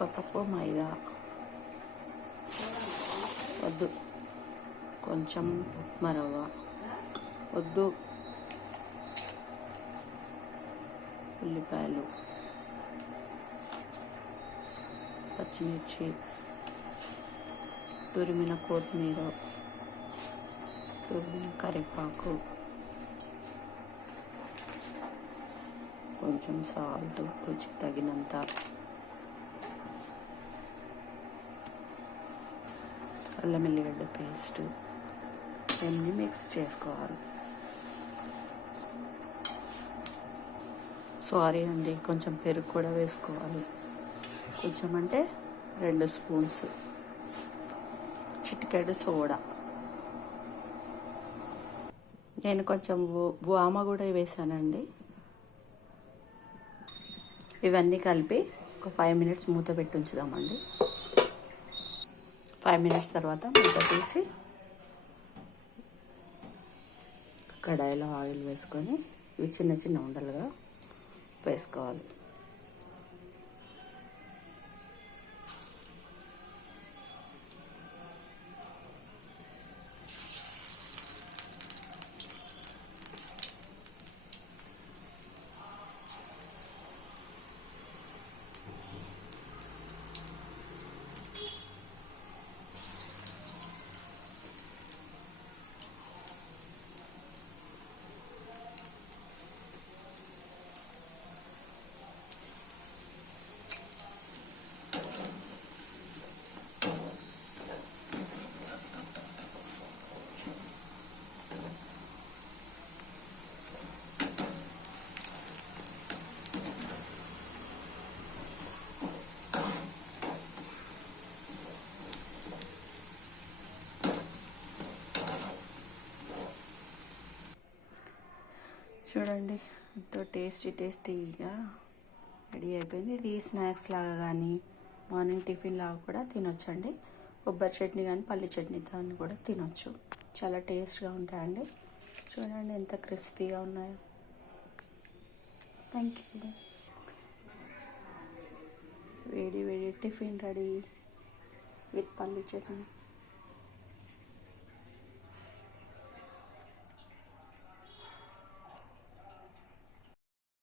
Cup మైదా, వద్దు కొంచెం ఉప్మా రవ్వ, వద్దు ఉల్లిపాయలు, పచ్చిమిర్చి, తురిమిన కొత్తిమీర, తురిమిన కరివేపాకు, కొంచెం సాల్ట్ రుచికి తగినంత, అల్లం వెల్లిగడ్డ పేస్ట్ అన్నీ మిక్స్ చేసుకోవాలి. సారీ అండి, కొంచెం పెరుగు కూడా వేసుకోవాలి. కొంచెం అంటే 2 స్పూన్స్, చిటికెడు సోడా. నేను కొంచెం వామ కూడా వేసానండి. ఇవన్నీ కలిపి ఒక 5 మినిట్స్ మూత పెట్టి ఉంచుదామండి. 5 మినిట్స్ తర్వాత మూత తీసి కడాయిలో ఆయిల్ వేసుకొని ఇవి చిన్న చిన్న ఉండలుగా వేసుకోవాలి. చూడండి, ఎంతో టేస్టీగా రెడీ అయిపోయింది. ఇది స్నాక్స్ లాగా కానీ మార్నింగ్ టిఫిన్ లాగా కూడా తినొచ్చండి. కొబ్బరి చట్నీ కానీ పల్లి చట్నీ దాన్ని కూడా తినొచ్చు. చాలా టేస్ట్గా ఉంటాయండి. చూడండి ఎంత క్రిస్పీగా ఉన్నాయో. Thank you. వేడి వేడి టిఫిన్ రెడీ విత్ పల్లి చట్నీ.